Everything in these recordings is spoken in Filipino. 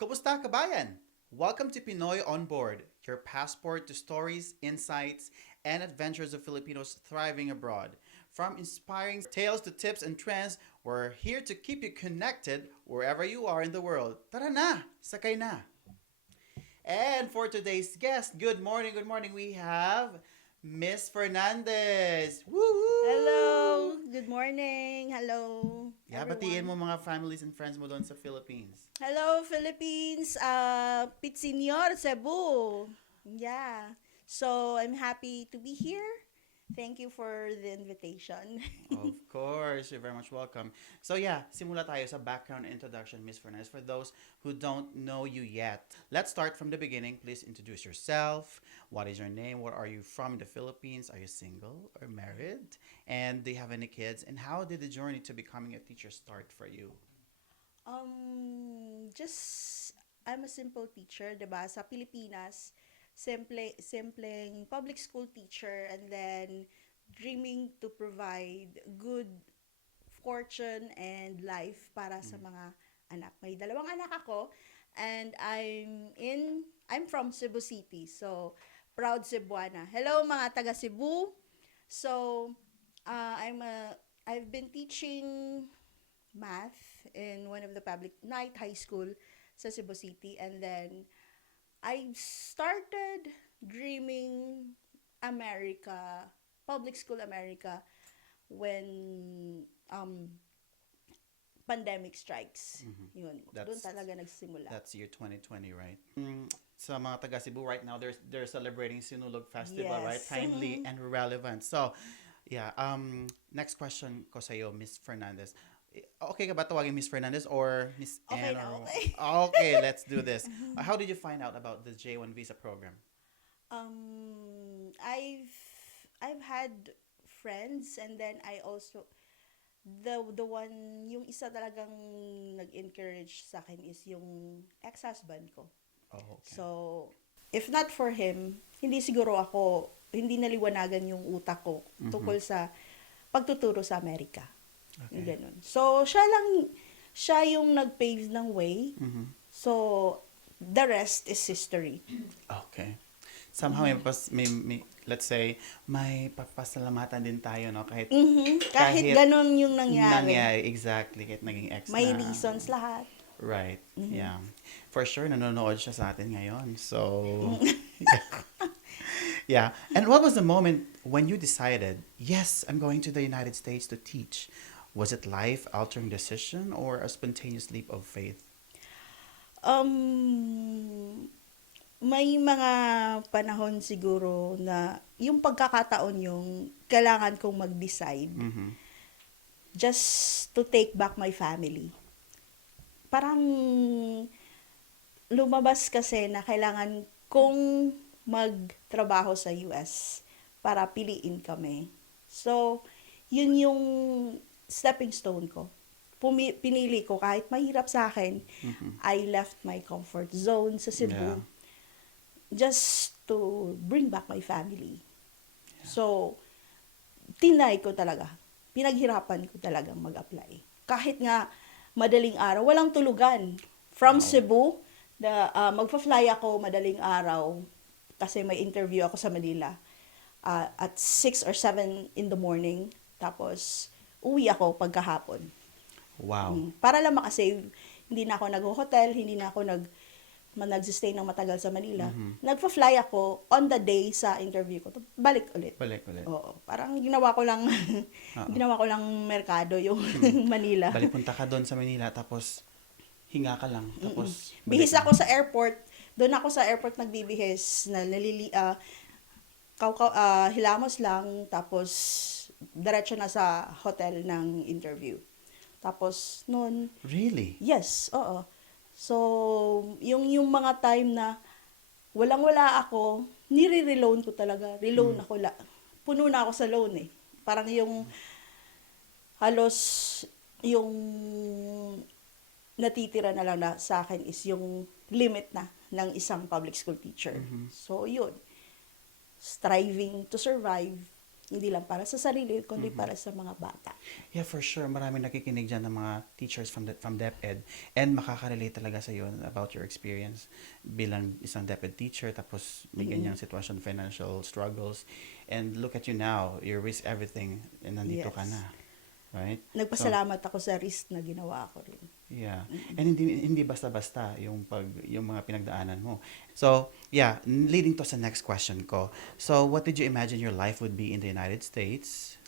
Kumusta kabayan? Welcome to Pinoy On Board, your passport to stories, insights, and adventures of Filipinos thriving abroad. From inspiring tales to tips and trends, we're here to keep you connected wherever you are in the world. Tara na! Sakay na! And for today's guest, good morning, we have Miss Fernandez. Hello, Woo! good morning. Hello, Yeah, batiin mo everyone. mga families and friends mo doon sa Philippines. Hello, Philippines. Pitsenyor, Cebu. Yeah. So, I'm happy to be here. Thank you for the invitation. Of course, you're very much welcome. So yeah, simula tayo sa background introduction, Miss Fernandez. For those who don't know you yet, let's start from the beginning. Please introduce yourself. What is your name? Where are you from in the Philippines? Are you single or married? And do you have any kids? And how did the journey to becoming a teacher start for you? Just, I'm a simple teacher, 'di ba? Sa Pilipinas, simpleng public school teacher and then dreaming to provide good fortune and life para sa Mm. mga anak. May dalawang anak ako and I'm from Cebu City. So, proud Cebuana. Hello mga taga Cebu. So, I've been teaching math in one of the public night high school sa Cebu City, and then I started dreaming America, public school America, when pandemic strikes. Mhm. Yun, doon That's talaga nagsimula. that's year 2020, right? Sa mga taga Cebu right now, they're celebrating Sinulog Festival, right? Yes. Timely and relevant. So, yeah. Next question ko sa iyo, Miss Fernandez. Okay ka ba tawagin Miss Fernandez or Miss Okay Anne? na, Or... okay. Okay, let's do this. How did you find out about the J1 visa program? Um, I've I've had friends, and then I also the one yung isa talagang nag-encourage sa akin is yung ex-husband ko. Oh, okay. So, if not for him, hindi siguro ako, hindi naliwanagan yung utak ko Mhm. tungkol sa pagtuturo sa Amerika. Yung Okay. ganun. So, siya yung nag-pave ng way. Mhm. So, the rest is history. Okay. Somehow let's say may papasalamatan din tayo, no, kahit Kahit kahit ganun yung nangyari. nangyari exactly kahit naging ex May na. reasons lahat. Right. Yeah. For sure, nanonood siya sa atin ngayon. So, yeah. And what was the moment when you decided, yes, I'm going to the United States to teach? Was it life-altering decision or a spontaneous leap of faith? Um, may mga panahon siguro na yung pagkakataon yung kailangan kong mag-decide Mm-hmm. just to take back my family. Parang lumabas kasi na kailangan kong magtrabaho sa US para piliin kami. So, yun yung stepping stone ko. Pinili ko kahit mahirap sa akin, Mm-hmm. I left my comfort zone sa Yeah. Cebu just to bring back my family. So, tinay ko talaga. Pinaghirapan ko talagang mag-apply. Kahit nga madaling araw, walang tulugan. From Wow. Cebu, magfa-fly ako madaling araw kasi may interview ako sa Manila at 6 or 7 in the morning. Tapos, uwi ako pagkahapon. Wow. Para lang makasave. Hindi na ako nag-hotel, hindi na ako nagsistay ng matagal sa Manila. Mhm. Nagfa-fly ako on the day sa interview ko. Balik ulit. Balik ulit. Oo, parang ginawa ko lang Oo. ginawa ko lang merkado yung Manila. Balik punta ka doon sa Manila tapos hinga ka lang tapos Bihis balik ako sa airport. Doon ako sa airport nagbibihis na hilamos lang tapos diretso na sa hotel ng interview. Tapos noon, Really? yes, oo. So, yung mga time na walang-wala ako, nire-reloan ko talaga. Reloan ako puno na ako sa loan eh. Parang yung halos yung natitira na lang na sa akin is yung limit na ng isang public school teacher. Mhm. So, yun. Striving to survive. Hindi lang para sa sarili, kundi para sa mga bata. Yeah, for sure. Maraming nakikinig dyan ng mga teachers from DepEd and makaka-relate talaga sa yun about your experience bilang isang DepEd teacher tapos may ganyang sitwasyon, financial struggles. And look at you now. You risk everything and nandito ka Yes. na. Right? Nagpasalamat ako sa risk na ginawa ko rin. Yeah. And hindi basta-basta yung mga pinagdaanan mo. So, yeah, leading to sa next question ko. So, what did you imagine your life would be in the United States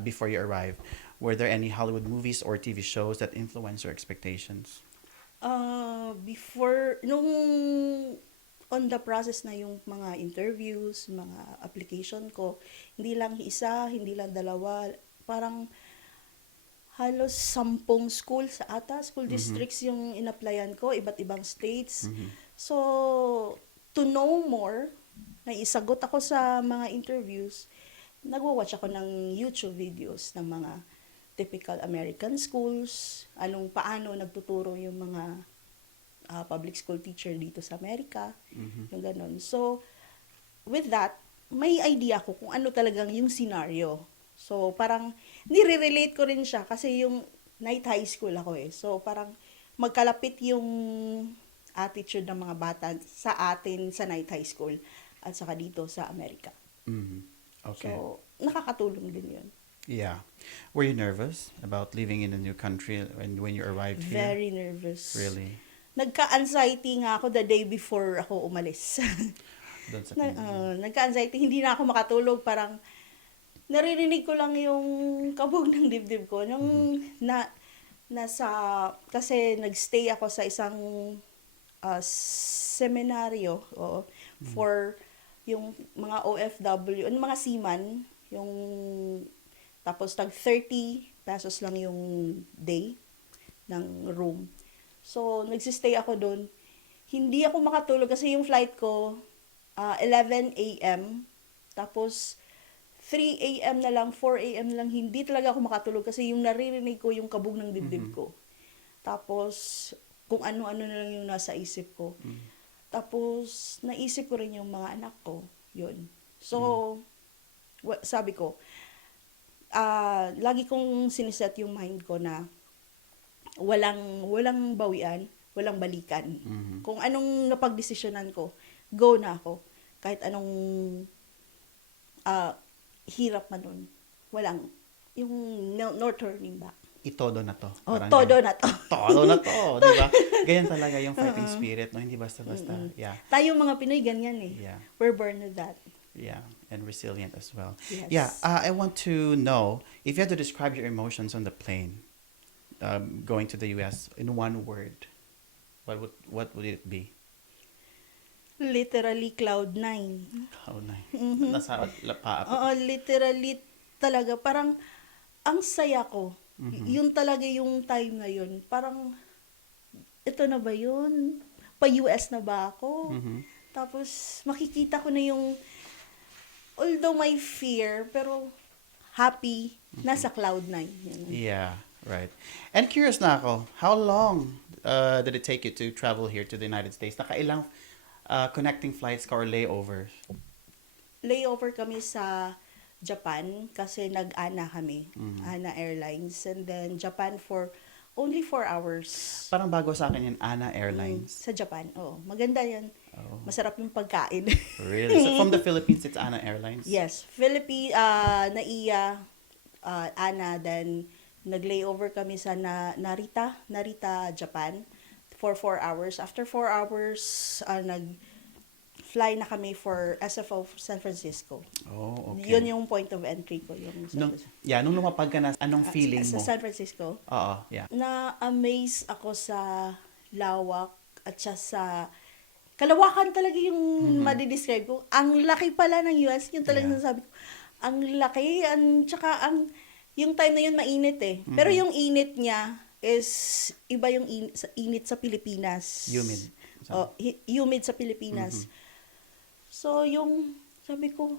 before you arrived? Were there any Hollywood movies or TV shows that influenced your expectations? Before, nung on the process na yung mga interviews, mga application ko, hindi lang isa, hindi lang dalawa, parang halos 10 schools school districts yung in-applyan ko, iba't ibang states. So, to know more, naisagot ako sa mga interviews, nagwa-watch ako ng YouTube videos ng mga typical American schools, paano nagtuturo yung mga public school teacher dito sa Amerika, yung ganun. So, with that, may idea ko kung ano talagang yung scenario. So, parang, nire-relate ko rin siya kasi yung night high school ako eh. So, parang, magkalapit yung attitude ng mga bata sa atin sa night high school at saka dito sa Amerika. Okay. So, nakakatulong din yun. Yeah. Were you nervous about living in a new country when you arrived here? Very nervous. Really? Nagka-anxiety nga ako the day before ako umalis. Doon sa Nagka-anxiety, hindi na ako makatulog. Parang, naririnig ko lang yung kabog ng dibdib ko. Nung kasi nagstay ako sa isang seminaryo for yung mga OFW, mga seaman, tapos tag 30 pesos lang yung day ng room. So, nagsistay ako doon. Hindi ako makatulog kasi yung flight ko 11 a.m. Tapos 3 a.m. na lang, 4 a.m. na lang, hindi talaga ako makatulog kasi yung naririnig ko yung kabog ng dibdib ko. Tapos, kung ano-ano na lang yung nasa isip ko. Tapos, naisip ko rin yung mga anak ko. Yun. So, sabi ko, lagi kong siniset yung mind ko na walang bawian, walang balikan. Kung anong napagdesisyonan ko, go na ako. Kahit anong hirap man nun. Walang, yung no turning back. Itodo na to. Parang Todo na to. Todo na to, di ba? Ganyan talaga yung fighting spirit, no? Hindi basta-basta. Yeah. Tayong mga Pinoy, ganyan eh. Yeah. We're born with that. Yeah. And resilient as well. Yes. Yeah. I want to know, if you had to describe your emotions on the plane, going to the US in one word, what would it be? Literally cloud 9. Oh, nasa lapaa. Oo, literally talaga. Parang, ang saya ko. Yun talaga yung time na yun. Parang, ito na ba yun? Pa-US na ba ako? Tapos, makikita ko na yung, although may fear, pero happy, nasa cloud 9. Yun. Yeah, right. And curious na ako, how long did it take you to travel here to the United States? Nakailang connecting flights ka or layovers? Layover kami sa Japan kasi nag-ANA kami, ANA Airlines. And then Japan for only 4 hours. Parang bago sa akin yung ANA Airlines. Sa Japan, maganda yan. Oh. Masarap yung pagkain. Really? So from the Philippines, it's ANA Airlines? Yes. NAIA, ANA, then nag-layover kami sa Narita, Japan for 4 hours. After 4 hours, nag-fly na kami for SFO San Francisco. Oh, okay. Yun yung point of entry ko. Nung lumapag ka na, anong feeling sa mo? San Francisco. Oo, yeah. Na-amaze ako sa lawak at siya sa kalawakan talaga yung madidescribe ko. Ang laki pala ng US, yun talaga sabi ko. Ang laki, tsaka yung time na yun mainit eh. Pero yung init niya is iba yung init sa Pilipinas. Humid. Humid sa Pilipinas. So yung sabi ko,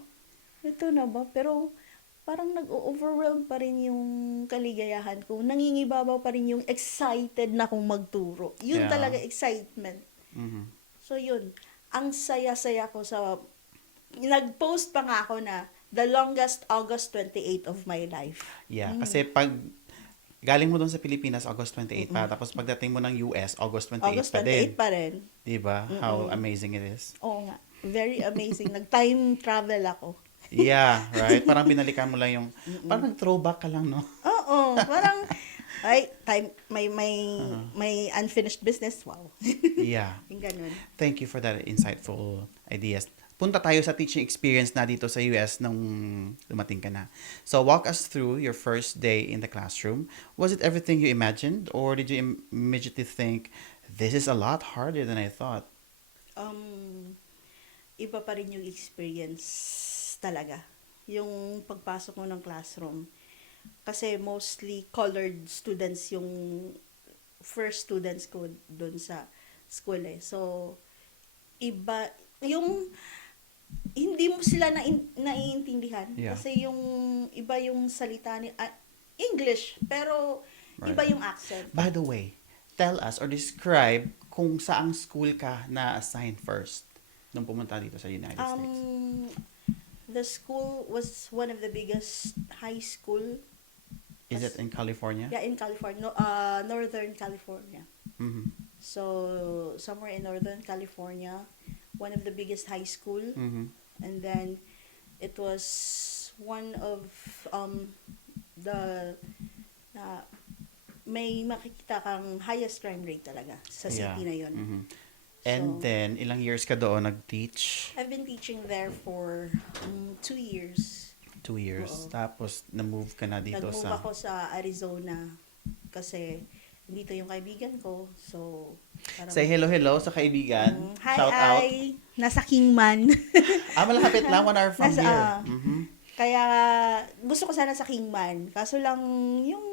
ito na ba? Pero parang nag-overwhelm pa rin yung kaligayahan ko. Nangingibabaw pa rin yung excited na kong magturo. Yun talaga, excitement. So yun, ang saya-saya ko sa, nag-post pa nga ako na the longest August 28 of my life. Yeah, kasi pag galing mo doon sa Pilipinas, August 28 pa, tapos pagdating mo ng US, August 28 August pa din. 28 pa rin. Di ba? How amazing it is. Oo nga. Very amazing. Nag-time travel ako. Yeah, right? Parang binalikan mo lang yung, parang throwback ka lang, no? Oo, parang ay time may unfinished business. Wow. Yeah. Yung ganun. Thank you for that insightful ideas. Punta tayo sa teaching experience na dito sa US nung dumating ka na. So, walk us through your first day in the classroom. Was it everything you imagined, or did you immediately think, this is a lot harder than I thought? Iba pa rin yung experience talaga. Yung pagpasok mo ng classroom. Kasi mostly colored students yung first students ko doon sa school eh. So, iba, yung hindi mo sila naiintindihan. Yeah. Kasi yung iba yung salita ni English, pero iba Right. yung accent. By the way, tell us or describe kung saang school ka na-assign first nung pumunta dito sa United States. The school was one of the biggest high school. Is it in California? Yeah, in California, Northern California. Mm-hmm. So somewhere in Northern California, one of the biggest high school, Mm-hmm. and then it was one of the may makikita kang highest crime rate talaga sa city na yun. Mm-hmm. And So, then, ilang years ka doon nag-teach? I've been teaching there for 2 years. 2 years. Oo. Tapos, na-move ka na dito Nag-move sa... ako sa Arizona kasi dito yung kaibigan ko. So, parang, Say hello sa kaibigan. Hi, Shout out. hi! Nasa Kingman. Malapit lang, 1 hour from Nasa, here. Mm-hmm. Kaya, gusto ko sana sa Kingman. Kaso lang, yung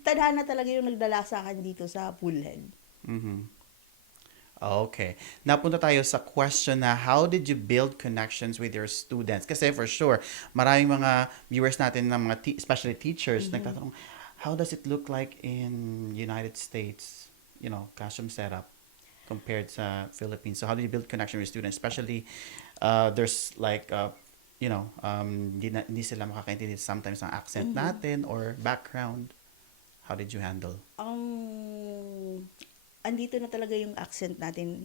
tadhana talaga yung nagdala sa akin dito sa Pullhead. Mm-hmm. Okay. Napunta tayo sa question na how did you build connections with your students? Kasi for sure, maraming mga viewers natin na mga especially teachers nagtatanong, how does it look like in United States, classroom setup compared sa Philippines? So how do you build connection with students? Especially there's like hindi sila makakaintindi sometimes ng accent natin or background. How did you handle? Andito na talaga yung accent natin.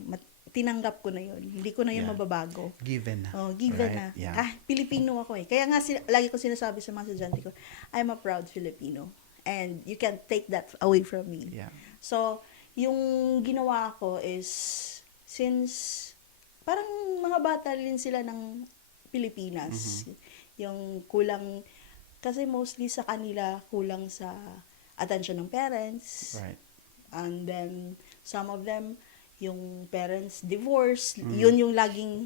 Tinanggap ko na yun. Hindi ko na yun Yeah. mababago. Given. Oh, given Right? na. Yeah. Pilipino ako eh. Kaya nga lagi ko sinasabi sa mga estudyante ko, I'm a proud Filipino. And you can't take that away from me. Yeah. So, yung ginawa ko is, since parang mga bata rin sila ng Pilipinas, yung kulang, kasi mostly sa kanila, kulang sa attention ng parents. Right. And then, some of them, yung parents divorce. Yun yung laging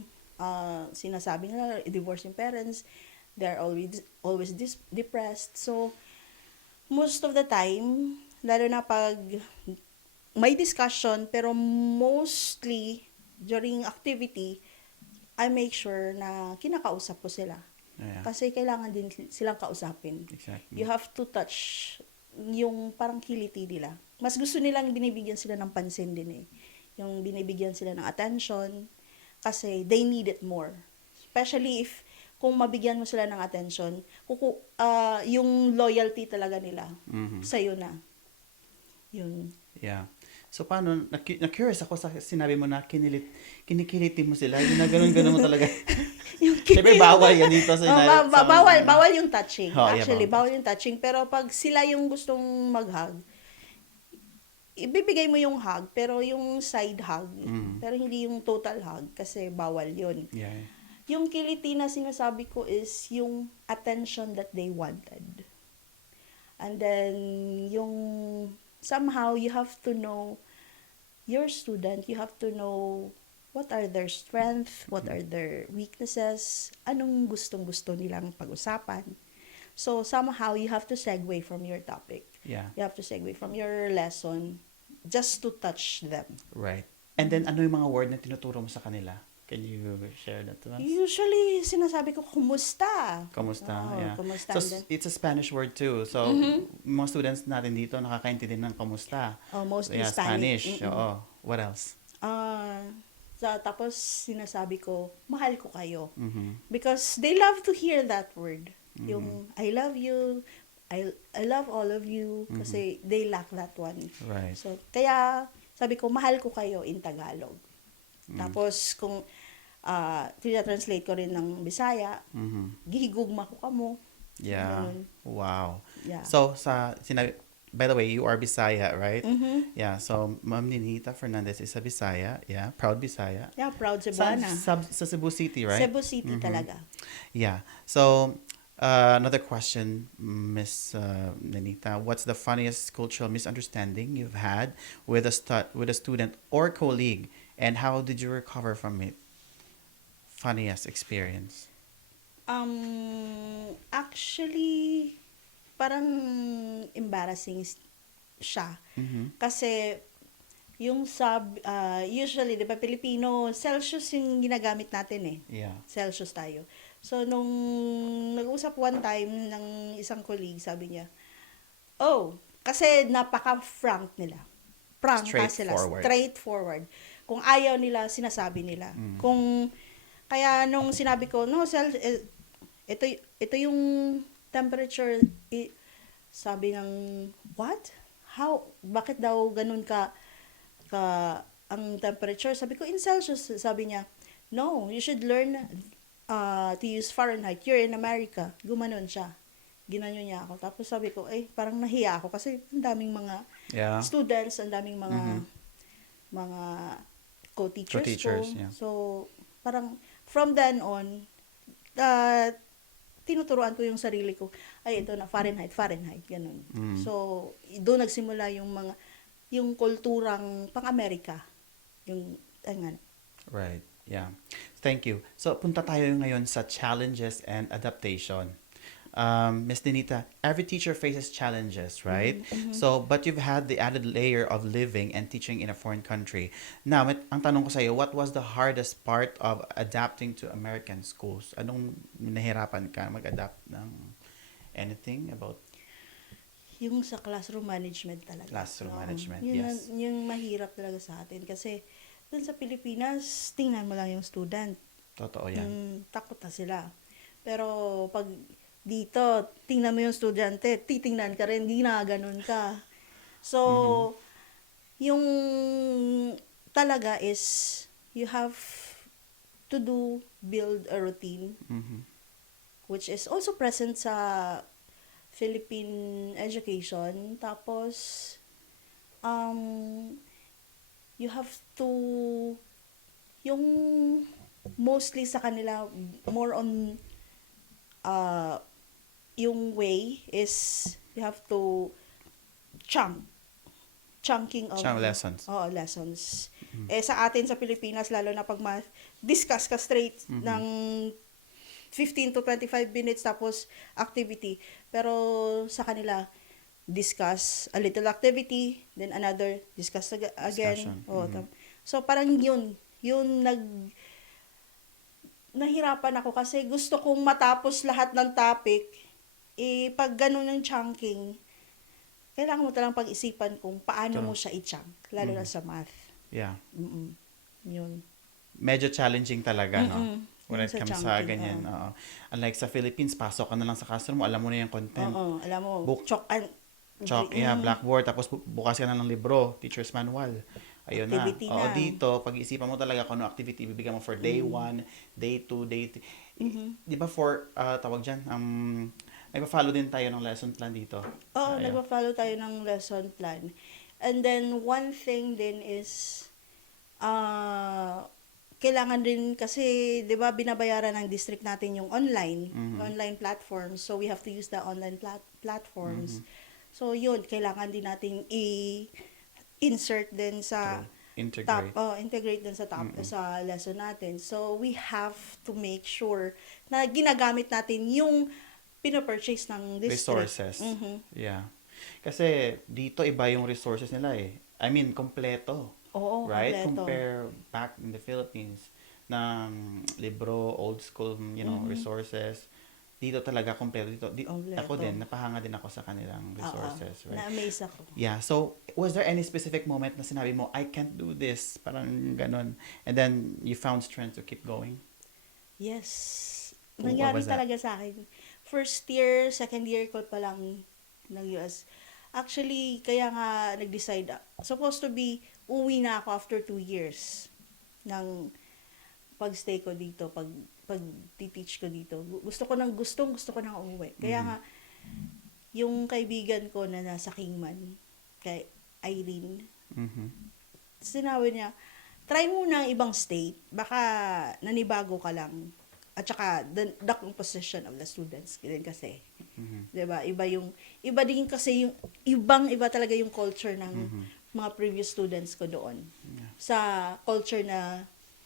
sinasabi nila, divorce yung parents. They're always depressed. So, most of the time, lalo na pag may discussion, pero mostly during activity, I make sure na kinakausap ko sila. Yeah. Kasi kailangan din silang kausapin. Exactly. You have to touch yung parang kiliti nila. Mas gusto nilang binibigyan sila ng pansin din eh. Yung binibigyan sila ng attention kasi they need it more. Especially if kung mabigyan mo sila ng attention, yung loyalty talaga nila sa'yo na. Yun. Yeah. So, paano, na-curious ako sa sinabi mo na kinikiliti mo sila, yung na ganun-ganun mo talaga. Siyempre, bawal yan dito sa United Bawal yung touching. Oh, yeah, Actually, bawal. bawal yung touching. Pero pag sila yung gustong mag-hug, ibibigay mo yung hug, pero yung side hug. Pero hindi yung total hug kasi bawal yun. Yeah. Yung kiliti na sinasabi ko is yung attention that they wanted. And then, yung somehow you have to know your student, you have to know what are their strengths, what are their weaknesses, anong gustong-gusto nilang pag-usapan. So, somehow you have to segue from your topic. Yeah. You have to segue from your lesson just to touch them. Right. And then, ano yung mga word na tinuturo mo sa kanila? Can you share that to us? Usually, sinasabi ko, kumusta? Kamusta? Oo, Yeah. kumusta. So, And then, it's a Spanish word too. So, mga students natin dito nakakaintindi ng kamusta. mostly Yeah, Spanish. Spanish. Oo. What else? Tapos sinasabi ko, mahal ko kayo. Mhm. Because they love to hear that word. Mhm. Yung, I love you, I love all of you, kasi they lack that one. Right. So, kaya, sabi ko, mahal ko kayo in Tagalog. Mm. Tapos, kung translate ko rin ng Bisaya, Mhm. gihigugma ko kamo. Yeah. Ganun. Wow. Yeah. So by the way, you are Bisaya, right? Mhm. Yeah. So Ma'am Ninita Fernandez is a Bisaya. Yeah, proud Bisaya. Yeah, proud Sa, Cebuana. sa Cebu City, right? Cebu City Mhm. talaga. Yeah. So another question, Miss Ninita. What's the funniest cultural misunderstanding you've had with with a student or colleague, and how did you recover from it? Funniest experience. Actually, parang embarrassing siya. Mm-hmm. Kasi, usually, di ba, Pilipino, Celsius yung ginagamit natin eh. Yeah. Celsius tayo. So, nung nag-usap one time ng isang colleague, sabi niya, oh, kasi napaka-frank nila. Prangka sila. Straightforward. Straightforward. Kung ayaw nila, sinasabi nila. Kaya nung sinabi ko, no, ito yung temperature, sabi ng, what? How? Bakit daw ganun ka ang temperature? Sabi ko, in Celsius. Sabi niya, no, you should learn to use Fahrenheit. You're in America. Gumanon siya. Ginanyo niya ako. Tapos sabi ko, parang nahiya ako kasi ang daming mga Yeah. students, ang daming mga co-teachers Co-teachers, ko. yeah. So, parang from then on, tinuturuan ko yung sarili ko, ito na, Fahrenheit, ganun. So, doon nagsimula yung kulturang pang-Amerika. Right. Yeah. Thank you. So, punta tayo ngayon sa challenges and adaptation. Ms. Dinita, every teacher faces challenges, right? So, but you've had the added layer of living and teaching in a foreign country. Now, ang tanong ko sa iyo, what was the hardest part of adapting to American schools? Anong nahirapan ka mag-adapt ng anything about yung sa classroom management talaga. classroom Oo. management? Yun Yes. yung mahirap talaga sa atin. Kasi, dun sa Pilipinas, tingnan mo lang yung student. Totoo yan. Takot na sila. Pero, pag dito, tingnan mo yung estudyante, titingnan ka rin, di na ganun ka. So, yung talaga is, you have to build a routine, Mhm. which is also present sa Philippine education. Tapos, you have to, yung mostly sa kanila, more on, yung way is, you have to chunking of Lessons. lessons. Sa atin sa Pilipinas, lalo na pag discuss ka straight ng 15 to 25 minutes tapos activity. Pero sa kanila, discuss a little activity, then another, discuss again. Discussion. So parang yun nahirapan ako kasi gusto kong matapos lahat ng topic. Pag ganun ng chunking, kailangan mo talang pag-isipan kung paano mo siya i-chunk, lalo na sa math. Yeah. Yun. Medyo challenging talaga, no? When it Sa comes sa chunking, ganyan. Oo. Unlike sa Philippines, pasok ka na lang sa classroom mo, alam mo na yung content. Oo, alam mo, Chalk, yeah, blackboard, tapos bukas ka na ng libro, teacher's manual. Ayun Activity na. Oo, na. dito, pag-isipan mo talaga kung ano activity ibibigay mo for day 1, day 2, day 3. Di ba tawag dyan, nagpa-follow din tayo ng lesson plan dito. Oo, nagpa-follow tayo ng lesson plan. And then, one thing din is, kailangan din kasi, di ba, binabayaran ng district natin yung online platforms. So, we have to use the online platforms. So, yun, kailangan din natin insert din sa integrate din sa sa lesson natin. So, we have to make sure na ginagamit natin yung pinapurchase ng district. Resources. Yeah. Kasi dito iba yung resources nila eh. I mean, kompleto. Oo, right? kompleto. Compare back in the Philippines ng libro, old school, resources. dito talaga kompleto dito. Ako Kompleto. din, napahanga din ako sa kanilang Oo. resources, right? Na-amaze ako. Yeah, so was there any specific moment na sinabi mo, I can't do this, parang ganon, and then you found strength to keep going? Yes. What Nangyari was that? talaga sa akin. First year, second year ko pa lang ng US. Actually, kaya nga nag-decide. Supposed to be, uwi na ako after 2 years ng pag-stay ko dito, pag teach ko dito. Gusto ko nang umuwi. Kaya nga, yung kaibigan ko na nasa Kingman, kay Irene, Mm-hmm. sinabi niya, try muna ang ibang state, baka nanibago ka lang. At saka, the composition of the students din kasi. Mm-hmm. 'Di ba? Iba din kasi yung, iba talaga yung culture ng mga previous students ko doon. Yeah. Sa culture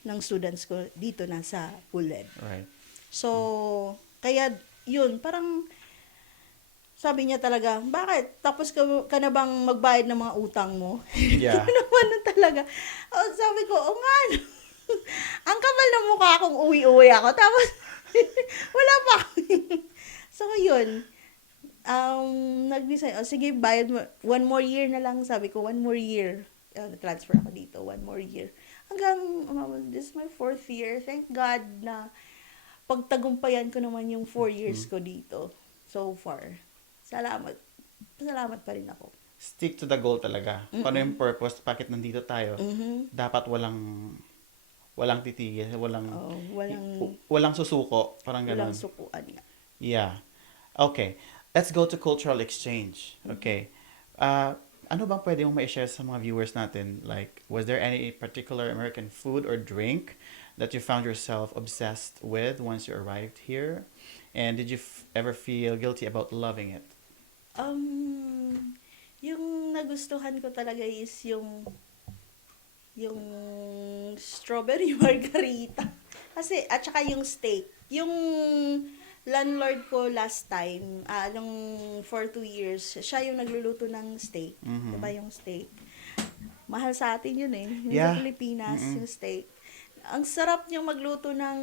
ng students ko dito na sa PhilEd. Right. So, kaya yun, parang sabi niya talaga, bakit? Tapos ka na bang magbayad ng mga utang mo? Yeah. Yun naman na talaga. Sabi ko, o nga, no. Ang kapal ng mukha kung uwi-uwi ako. Tapos, wala pa ako. So, yun. Nag-decide, sige, bayad mo. 1 more year na lang. Sabi ko, 1 more year. Transfer ako dito, 1 more year. Hanggang, this is my 4th year. Thank God na pagtagumpayan ko naman yung 4 years ko dito. So far. Salamat. Salamat pa rin ako. Stick to the goal talaga. Kung ano yung purpose, bakit nandito tayo, dapat walang titigil, walang susuko, parang ganon. Walang sukuan nga. Yeah. Okay. Let's go to cultural exchange. Okay. Ano bang pwede mong ma-share sa mga viewers natin? Like, was there any particular American food or drink that you found yourself obsessed with once you arrived here? And did you ever feel guilty about loving it? Yung nagustuhan ko talaga is yung strawberry margarita. Kasi, at saka yung steak. Yung landlord ko last time, for 2 years, siya yung nagluluto ng steak. Diba yung steak? Mahal sa atin yun eh. Yung Yeah. sa Pilipinas, yung steak. Ang sarap niyang magluto ng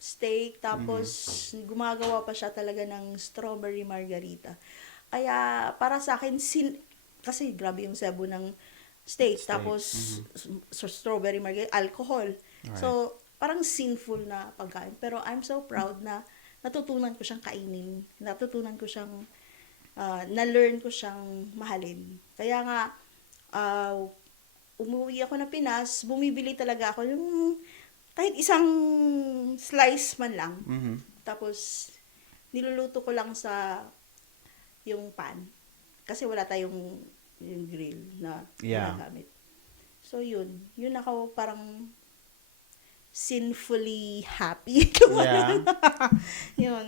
steak, tapos gumagawa pa siya talaga ng strawberry margarita. Kaya, para sa akin, kasi grabe yung sabo ng steak. Tapos strawberry margarita, alcohol. Right. So, parang sinful na pagkain. Pero I'm so proud na natutunan ko siyang kainin. Natutunan ko siyang, na-learn ko siyang mahalin. Kaya nga, umuwi ako ng Pinas, bumibili talaga ako yung kahit isang slice man lang. Tapos, niluluto ko lang sa yung pan. Kasi wala tayong yung grill na ginagamit. So, yun. Yun ako parang sinfully happy. Yeah. Yun.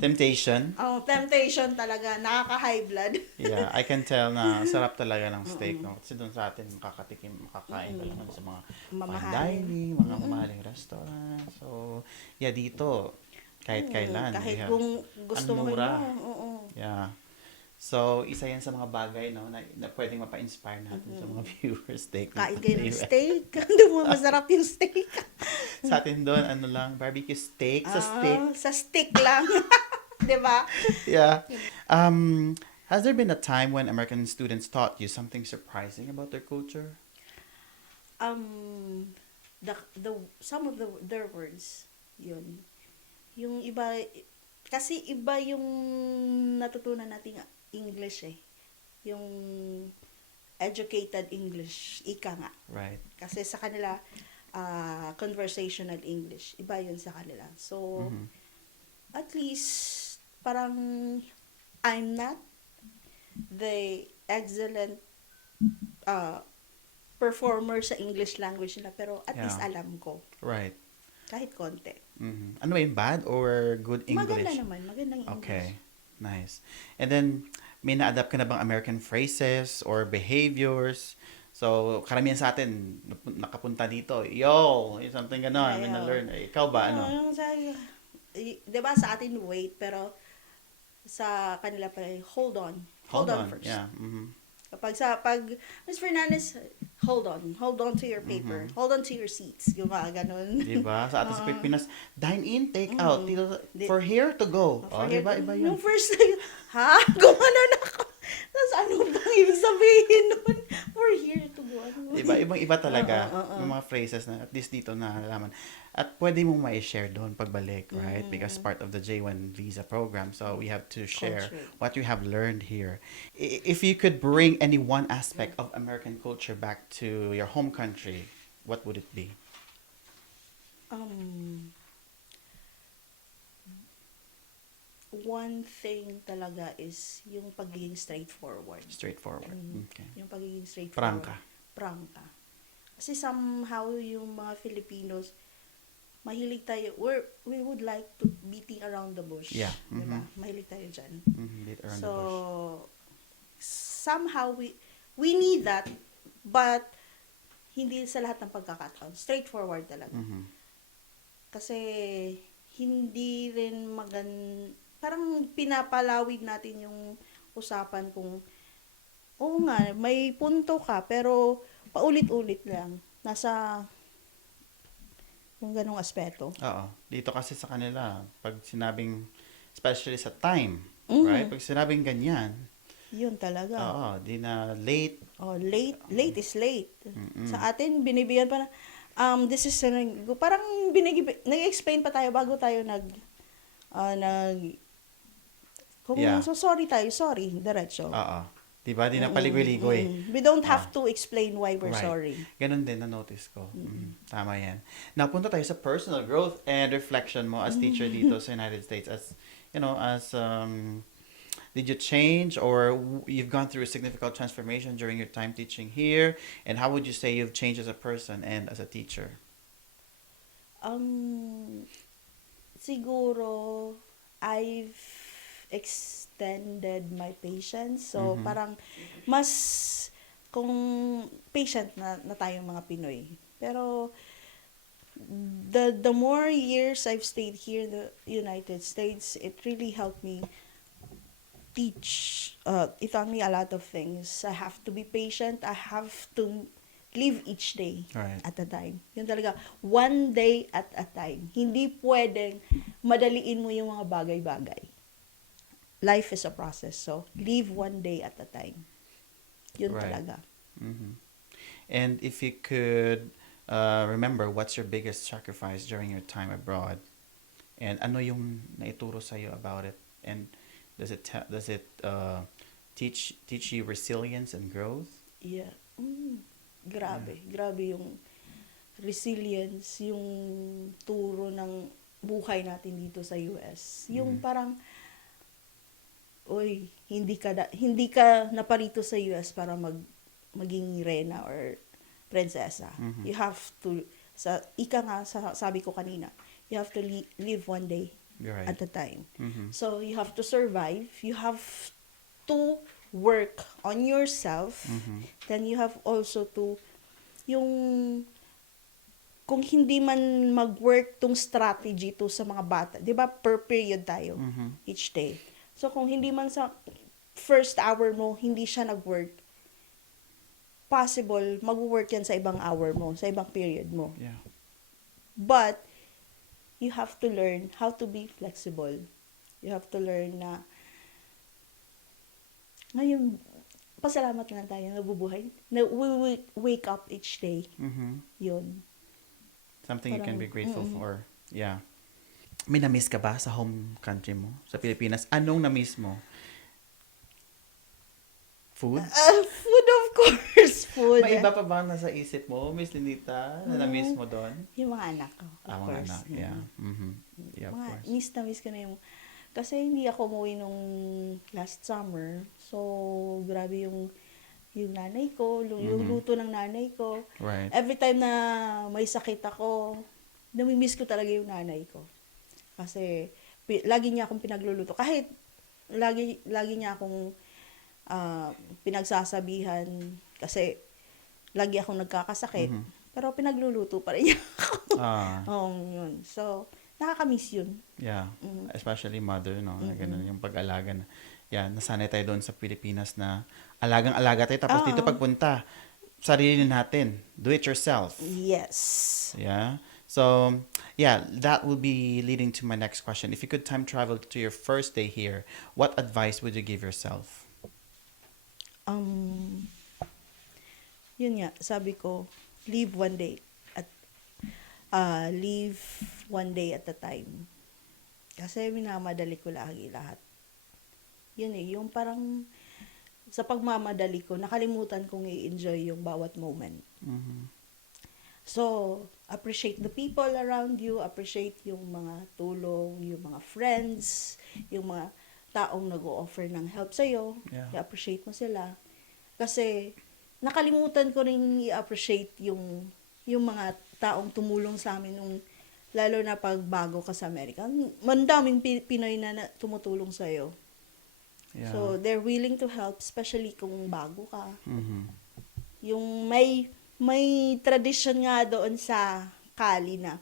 Temptation. Temptation talaga. Nakaka-high blood. Yeah, I can tell na sarap talaga ng steak, no? Kasi doon sa atin, makakain ka naman sa mga fine dining, mga mamahaling restaurant. So, yeah, dito, kahit kailan. Kahit yeah. kung gusto mo mura. Oo. Yeah. So, isa yan sa mga bagay, no, na pwedeng mapa-inspire natin sa mga viewers. Steak. Kain kayo ng steak. Hindi mo masarap yung steak. Sa atin doon, ano lang, barbecue steak, sa steak. Sa steak lang. Diba? Yeah. Has there been a time when American students taught you something surprising about their culture? Some of their words, yun. Yung iba, kasi iba yung natutunan nating English eh. Yung educated English, ika nga. Right. Kasi sa kanila, conversational English. Iba yun sa kanila. So, at least, parang, I'm not the excellent performer sa English language nila, pero at least alam ko. Right. Kahit konti. Ano ba yun, bad or good English? Maganda naman, magandang English. Okay, nice. And then, may na-adapt ka na bang American phrases or behaviors? So, karamihan sa atin, nakapunta dito, yo, something gano'n, may na-learn. Ikaw ba, ano? Diba sa atin, wait, pero sa kanila pala, hold on. Hold on first. Yeah. Pag Ms. Fernandez, hold on to your paper, hold on to your seats. Yung mga ganun. Diba? Sa atin sa Oo. Pilipinas, dine in, take out. Dito, Di- for here to go. For Diba? here- Iba Yung yun. first time, ha? Gumanon ako. Tapos ano bang ibig sabihin nun? For here to go. Ano? Diba? Ibang-iba talaga. Oo. Yung mga phrases na at least dito nalalaman. At pwede mong ma-share doon pagbalik, right? Because part of the J1 visa program. So we have to share Culture. what you have learned here. If you could bring any one aspect of American culture back to your home country, what would it be? One thing talaga is yung pagiging straightforward. Straightforward. Okay. Yung pagiging straightforward. Prangka. Prangka. Kasi somehow yung mga Filipinos, mahilig tayo, we would like to beating around the bush. Yeah. Diba? Mahilig tayo dyan. Beat around So, the bush. somehow we need that, but hindi sa lahat ng pagkakataon. Straightforward talaga. Kasi hindi rin parang pinapalawig natin yung usapan kung oo nga, may punto ka, pero paulit-ulit lang. Nasa yung ganong aspeto. Oo. Dito kasi sa kanila, pag sinabing, especially sa time, right? Pag sinabing ganyan, Yun talaga. oo, di na late. Oh, late is late. Sa atin, binibigyan pa na, this is, parang nag-explain pa tayo bago tayo kung Yeah. so sorry tayo, sorry, diretso. Oo. Diba? Di na paligoy-ligoy. We don't have to explain why we're Right. sorry. Ganun din, na-notice ko. Tama yan. Now, punta tayo sa personal growth and reflection mo as teacher dito sa United States. As, did you change or you've gone through a significant transformation during your time teaching here? And how would you say you've changed as a person and as a teacher? Siguro, I've extended my patience. So, parang mas kung patient na tayong mga Pinoy. Pero, the more years I've stayed here in the United States, it really helped me teach. It taught me a lot of things. I have to be patient. I have to live each day Right. at a time. Yun talaga, one day at a time. Hindi pwedeng madaliin mo yung mga bagay-bagay. Life is a process. So, live one day at a time. Yun Right. talaga. And if you could remember, what's your biggest sacrifice during your time abroad? And ano yung naituro sa'yo about it? And does it teach you resilience and growth? Yeah. Grabe. Grabe yung resilience, yung turo ng buhay natin dito sa US. Yung parang, oy, hindi ka naparito sa US para maging reyna or prinsesa. You have to, sabi ko kanina, you have to live one day Right. at a time. So, you have to survive. You have to work on yourself. Then, you have also to, kung hindi man mag-work tong strategy to sa mga bata, di ba, per period tayo, each day. So, kung hindi man sa first hour mo, hindi siya nag-work, possible, mag-work yan sa ibang hour mo, sa ibang period mo. Yeah. But, you have to learn how to be flexible. You have to learn na, ngayon, pasalamat lang tayo, nabubuhay. Na we wake up each day. Yun. Something you can be Parang, grateful for. Yeah. May na-miss ka ba sa home country mo, sa Pilipinas? Anong na-miss mo? Food? Food, of course. Food. May iba pa ba nasa isip mo, Miss Linita, na na-miss mo doon? Yung mga anak ko, of Mga course. anak, yeah. Yeah, of Mga course. miss na miss ko na yung, kasi hindi ako umuwi nung last summer. So, grabe yung nanay ko, yung luto ng nanay ko. Right. Every time na may sakit ako, namimiss ko talaga yung nanay ko. Kasi, lagi niya akong pinagluluto. Kahit, lagi niya akong pinagsasabihan. Kasi, lagi akong nagkakasakit. Pero pinagluluto pa rin niya ako. Yun. So, nakakamiss yun. Yeah. Especially mother, no? Ganun yung pag-alaga na. Yeah, nasanay tayo doon sa Pilipinas na alagang-alaga tayo. Tapos dito pagpunta, sarili natin. Do it yourself. Yes. Yeah. So, yeah, that will be leading to my next question. If you could time travel to your first day here, what advice would you give yourself? Um, Yun nga, sabi ko, live one day at live one day at a time. Kasi minamadali ko lagi lahat. Yun eh, yung parang sa pagmamadali ko, nakalimutan kong i-enjoy yung bawat moment. Mm-hmm. So, appreciate the people around you, appreciate yung mga tulong, yung mga friends, yung mga taong nag-o-offer ng help sa'yo. Yeah. I-appreciate mo sila. Kasi, nakalimutan ko rin i-appreciate yung mga taong tumulong sa amin nung lalo na pag bago ka sa Amerika. Mandaming Pinoy na tumutulong sa'yo. Yeah. So, they're willing to help, especially kung bago ka. Mm-hmm. Yung may tradition nga doon sa Cali na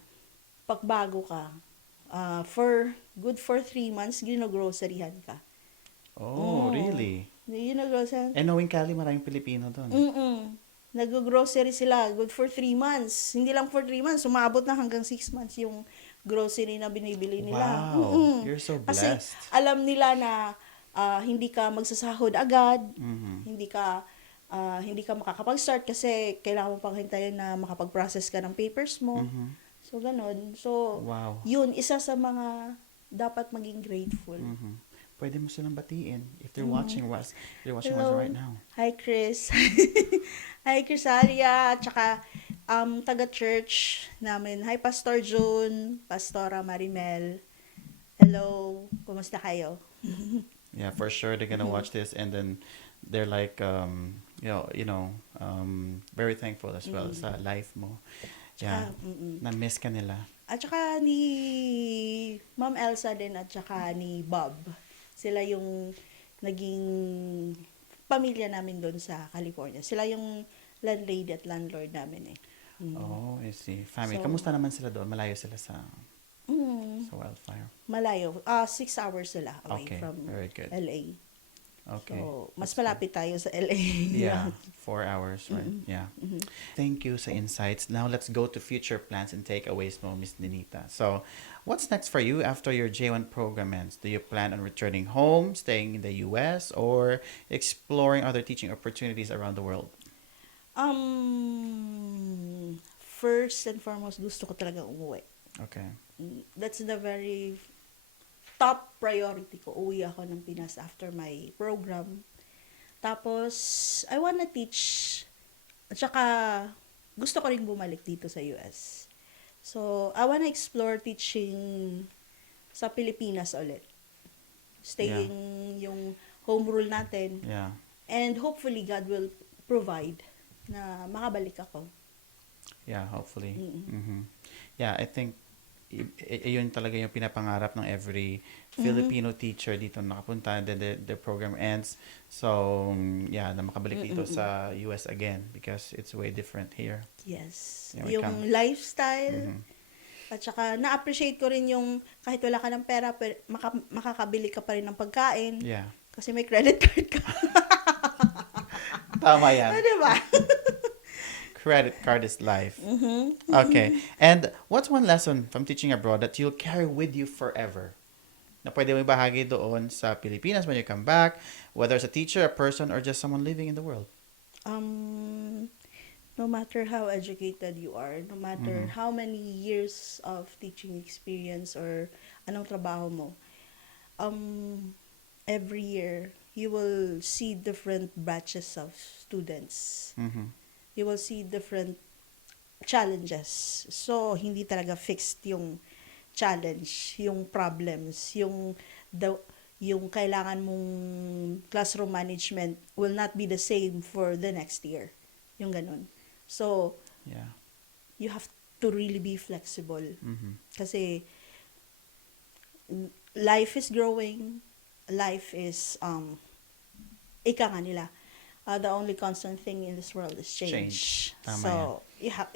pag bago ka, for 3 months, gino-groceryhan ka. Oh, Oo. really? Gino-groceryhan. And knowing Cali, maraming Pilipino doon. Nag-grocery sila, good for 3 months. Hindi lang for 3 months, umabot na hanggang 6 months yung grocery na binibili nila. Wow, you're so Kasi blessed. alam nila na hindi ka magsasahod agad, Mm-hmm. hindi ka makakapag-start kasi kailangan mo pang hintayin na makapag-process ka ng papers mo. Mm-hmm. So, ganun. So, Wow. yun, isa sa mga dapat maging grateful. Mm-hmm. Pwede mo silang batiin if they're Mhm. watching us. They're watching Hello. us right now. Hi, Chris. Hi, Crisalia. Tsaka, taga-church namin. Hi, Pastor June. Pastora Marimel. Hello. Kumusta kayo? Yeah, for sure they're gonna Mhm. watch this and then they're like very thankful as well Mm. sa life mo. Tsaka, Yeah, na-miss ka nila. At saka ni Ma'am Elsa din at saka ni Bob. Sila yung naging pamilya namin doon sa California. Sila yung landlady at landlord namin eh. Oh, I see. Family. So- Kamusta naman sila doon? Malayo sila sa wildfire. Malayo. 6 hours sila away Okay, from very good. LA. Okay. So, mas that's good. malapit tayo sa LA. Yeah, 4 hours, right? Mm-mm. Yeah. Mhm. Thank you sa insights. Now let's go to future plans and takeaways mo, Miss Ninita. So, what's next for you after your J1 program ends? Do you plan on returning home, staying in the US, or exploring other teaching opportunities around the world? First and foremost, gusto ko talaga umuwi. Okay. That's the very top priority ko. Uwi ako ng Pinas after my program. Tapos, I wanna teach. At saka, gusto ko rin bumalik dito sa US. So, I wanna explore teaching sa Pilipinas ulit. Staying yung home rule natin. Yeah. And hopefully, God will provide na makabalik ako. Yeah, hopefully. Mm-mm. Mm-hmm. Yeah, I think yun talaga yung pinapangarap ng every Mhm. Filipino teacher dito nakapunta, then the program ends. So, yeah, na makabalik dito Mm-mm. sa US again because it's way different here. Yes. Yeah, we Yung can. lifestyle. Mhm. At saka, na-appreciate ko rin yung kahit wala ka ng pera, makakabili ka pa rin ng pagkain. Yeah. Kasi may credit card ka. Tama yan. Diba? Credit card is life. Mm-hmm. Okay. And what's one lesson from teaching abroad that you'll carry with you forever? Na pwede mo ibahagi doon sa Pilipinas when you come back, whether as a teacher, a person, or just someone living in the world. No matter how educated you are, no matter Mhm. how many years of teaching experience or anong trabaho mo, every year, you will see different batches of students. Mm-hmm. You will see different challenges. So, hindi talaga fixed yung challenge, yung problems, yung kailangan mong classroom management will not be the same for the next year. Yung ganun. So, Yeah. you have to really be flexible. Mm-hmm. Kasi, life is growing. Life is, ika nga nila, the only constant thing in this world is change. Tama So,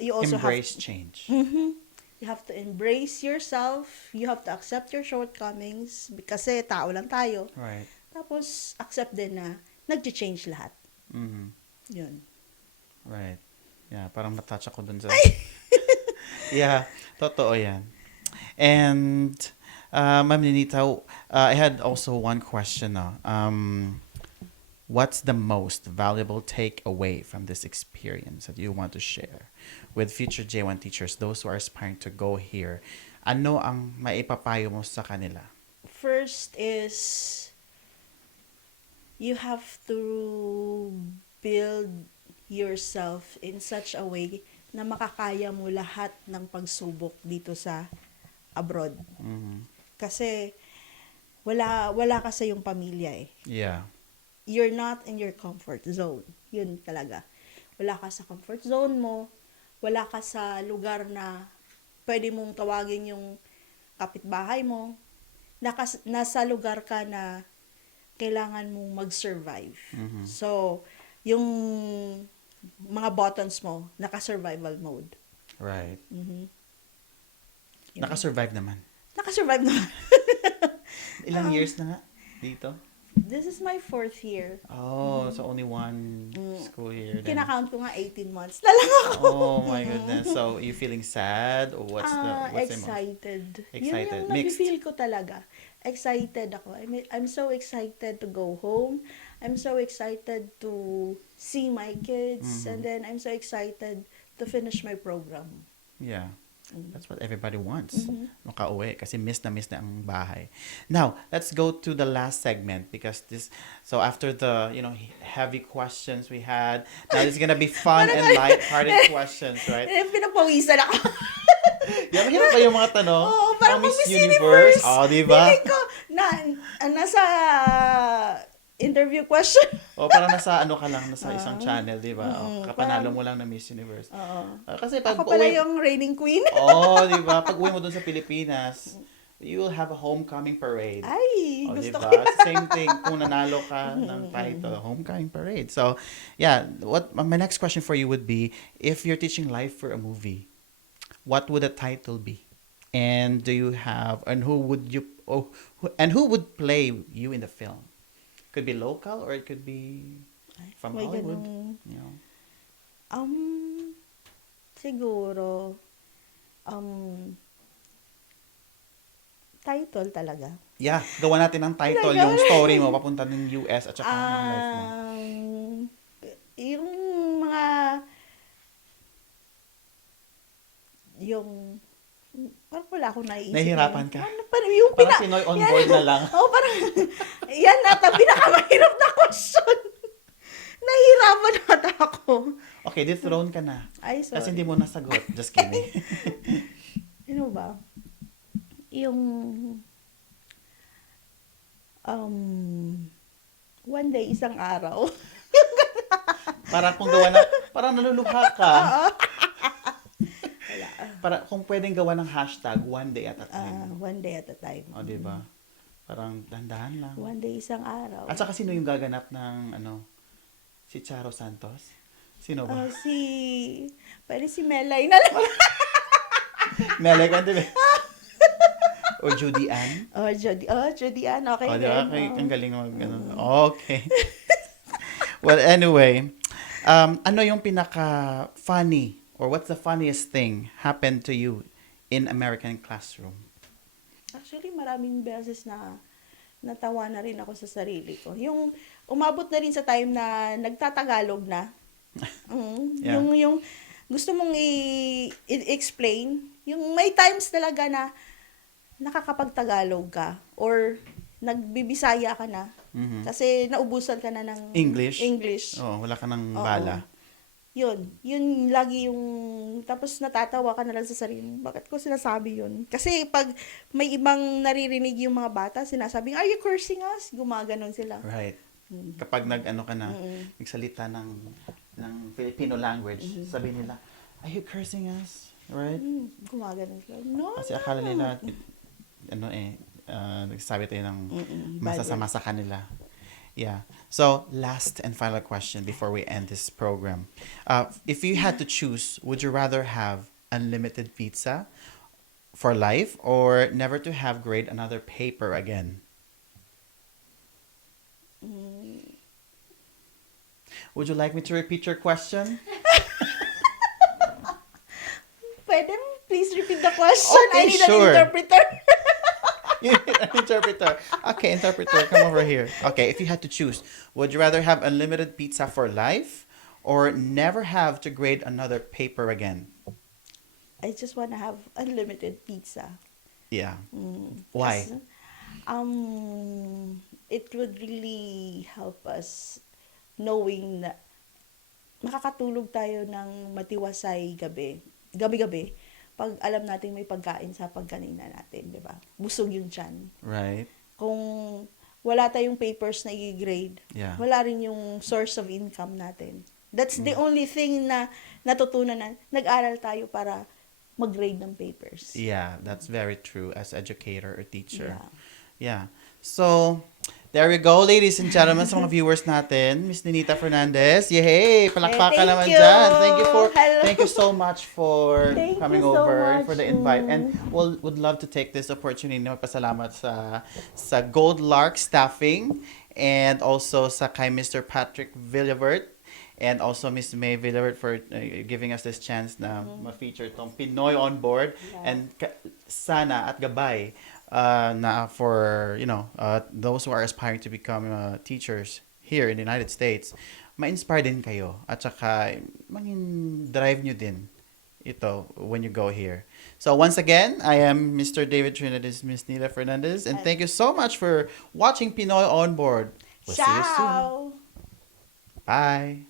you also Embrace change. you have to embrace yourself. You have to accept your shortcomings. Kasi tao lang tayo. Right. Tapos, accept din na nag-change lahat. Mm-hmm. Yun. Right. Yeah, parang matouch ako dun sa... Yeah, totoo yan. And, Ma'am Ninita, I had also one question. No? What's the most valuable takeaway from this experience that you want to share with future J1 teachers, those who are aspiring to go here? Ano ang maipapayo mo sa kanila? First is you have to build yourself in such a way na makakaya mo lahat ng pagsubok dito sa abroad. Mhm. Kasi wala ka sa yung pamilya eh. Yeah. You're not in your comfort zone. Yun talaga. Wala ka sa comfort zone mo. Wala ka sa lugar na pwede mong tawagin yung kapitbahay mo. Nasa lugar ka na kailangan mong mag-survive. Mhm. So, yung mga buttons mo, naka-survival mode. Right. Mhm. Yun. Nakasurvive naman. Naka-survive naman. Ilang years na nga dito? This is my 4th year. Oh, so only one school year then. Kinakount ko nga 18 months na lang ako. Oh my goodness. So, you feeling sad or what's the emotion? Excited. Excited. Yun yung Mixed. nafe-feel ko talaga. Excited ako. I'm so excited to go home. I'm so excited to see my kids. And then I'm so excited to finish my program. Yeah. That's what everybody wants. Makauwi kasi miss na ang bahay. Now, let's go to the last segment because so after the, heavy questions we had, now it's gonna be fun and light-hearted questions, right? Pinapawisan ako. Yeah, mahirap ba yung mga tanong? Oo, parang Miss Miss Universe. Universe. Oh, di ba? Feeling ko, nasa interview question. O parang nasa nasa isang channel, di ba? Kapanalo mo lang na Miss Universe. Kasi pag Ako pala uwi, yung reigning queen. di ba? Pag uwi mo dun sa Pilipinas, you will have a homecoming parade. Ay, O, gusto diba? ko. Same thing kung nanalo ka ng title, homecoming parade. So, yeah, my next question for you would be, if you're teaching live for a movie, what would the title be? And who would play you in the film? Could be local or it could be from May Hollywood. ganung- You know. Siguro, title talaga. Yeah, gawa natin ng title, Talaga? yung story mo, papunta ng US at saka ng life mo. Yung mga, parang wala akong naiisip. Nahihirapan ka? Yung Parang Pinoy on board na lang. parang, yan ata, pinakamahirap na question. Nahihirapan ata ako. Okay, dethroned ka na. Ay, sorry. Kasi hindi mo nasagot. Just kidding. Ano ba? Yung, one day, isang araw. Parang naluluha ka. Para kung pwedeng gawa ng hashtag, one day at a time. One day at a time. O, di ba? Parang dahan-dahan lang. One day, isang araw. At saka sino yung gaganap ng, si Charo Santos? Sino ba? Pwede si Melay na lang. Melay ka, di ba? O Judy Ann? Judy Ann, okay. O, di ba? Ang galing mag, Okay. Well, anyway, ano yung pinaka-funny or what's the funniest thing happened to you in American classroom? Actually, maraming beses na natawa na rin ako sa sarili ko. Yung umabot na rin sa time na nagtatagalog na. Yeah. Yung gusto mong i-explain, yung may times talaga na nakakapagtagalog ka or nagbibisaya ka na kasi naubusan ka na ng English. Oh, wala ka ng bala. Yun lagi yung tapos natatawa ka na lang sa sarili mo. Bakit ko sinasabi yun? Kasi pag may ibang naririnig yung mga bata, sinasabing, "Are you cursing us?" Gumaganon sila. Right. Kapag ka na, nagsalita ng Filipino language, sabi nila, "Are you cursing us?" Right? Gumaganon sila. No. Kasi akala nila, nagsasabi tayo ng masasama sa kanila. Yeah. So, last and final question before we end this program. If you had to choose, would you rather have unlimited pizza for life or never to have grade another paper again? Would you like me to repeat your question? Pwede, please repeat the question. Okay, I need sure. an interpreter. You need an interpreter. Okay, interpreter, come over here. Okay, if you had to choose, would you rather have unlimited pizza for life or never have to grade another paper again? I just want to have unlimited pizza. Yeah. Mm. Why? Kasi, it would really help us knowing na makakatulog tayo ng matiwasay gabi-gabi, pag alam natin may pagkain sa pagkanina natin, di ba? Busog yung tiyan. Right. Kung wala tayong papers na i-grade, Yeah. wala rin yung source of income natin. That's the only thing na natutunan na nag-aral tayo para mag-grade ng papers. Yeah, that's very true as educator or teacher. Yeah. Yeah. So, there we go, ladies and gentlemen, sa mga viewers natin. Miss Ninita Fernandez. Yay! Palakpakan Thank naman you. dyan. Hello. Thank you so much for Thank coming you so over much. for the invite. And would love to take this opportunity na magpasalamat sa Gold Lark Staffing and also sa kay Mr. Patrick Villavert and also Miss May Villavert for giving us this chance na ma-feature tong Pinoy on board. Yeah. And sana at gabay na for those who are aspiring to become teachers here in the United States, ma-inspire din kayo at saka maging drive nyo din ito when you go here. So once again, I am Mr. David Trinidad, Miss Nila Fernandez, and thank you so much for watching Pinoy on Board. We'll see you soon. Ciao! Bye.